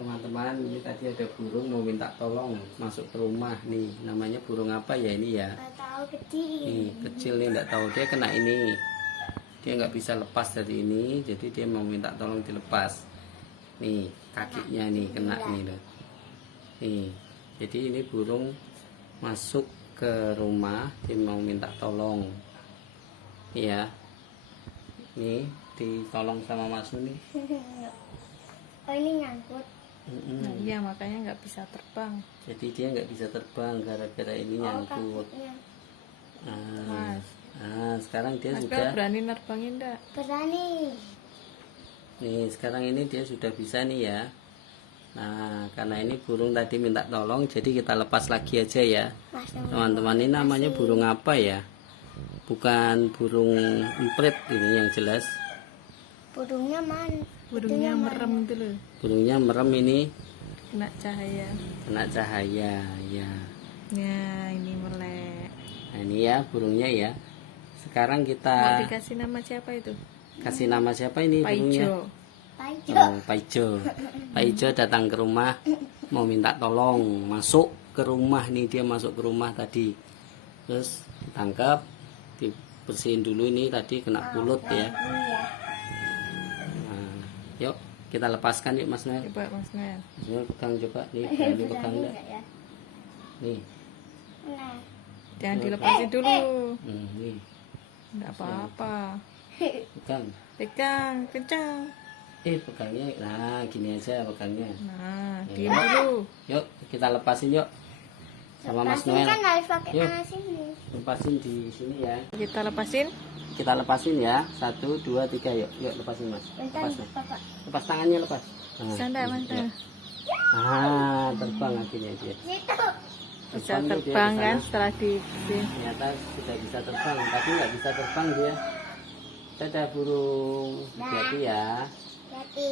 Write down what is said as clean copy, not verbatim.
Teman-teman, ini tadi ada burung mau minta tolong masuk ke rumah nih. Namanya burung apa ya ini ya? Nggak tahu, kecil. Nih, kecil nih, nggak tahu dia kena ini. Dia nggak bisa lepas dari ini, jadi dia mau minta tolong dilepas. Nih, kakinya nih kena nih loh. Nih, jadi ini burung masuk ke rumah, dia mau minta tolong. Iya. Nih, ditolong sama Mas Uni. Oh, ini nyangkut. Nah, iya makanya nggak bisa terbang. Jadi dia nggak bisa terbang gara-gara ini nyangkut. Kakinya. Mas, Sekarang dia Mas sudah. Bel berani nerbangin enggak? Berani. Nih, sekarang ini dia sudah bisa nih ya. Nah, karena ini burung tadi minta tolong, jadi kita lepas lagi aja ya. Mas, Teman-teman, ini namanya burung apa ya? Bukan burung emprit ini yang jelas. burungnya mana? Burungnya merem itu loh, Burungnya merem ini kena cahaya. kena cahaya ya. Ya, ini melek. Nah, ini ya burungnya ya. Sekarang Mau kita dikasih nama siapa itu? kasih nama siapa ini burungnya? Paijo. Paijo. Oh, Pak Ijo. Pak Ijo datang ke rumah mau minta tolong masuk ke rumah nih, dia masuk ke rumah tadi. Terus ditangkap, dibersihin dulu ini tadi kena pulut ya. Iya. Nah, yuk kita lepaskan yuk Mas Noel. Coba Mas Noel. Mas Noel pegang coba nih, berani pegang enggak? Enggak ya? Nih. Nah. Jangan dilepasin dulu. Nih, Enggak apa-apa. pegang. Pegang, kencang. Pegangnya. Nah, gini aja pegangnya. Nah, diam dulu. Yuk, kita lepasin yuk. Sama Mas Lepasin Noel. kan harus pakai Yuk. tangan sini. Lepasin di sini ya. Kita lepasin. Kita lepasin ya. 1, 2, 3 yuk. Yuk lepasin Mas. Bentar, Lepas Mas. Bapak. Lepas tangannya lepas. Bisa enggak Mas Noel? Terbang akhirnya dia. Situ. Bisa Terbang nih dia terbang ke kan sana. setelah dibersihin. Ternyata sudah bisa terbang, tapi nggak bisa terbang dia. Dadah burung. Hati-hati ya. Hati.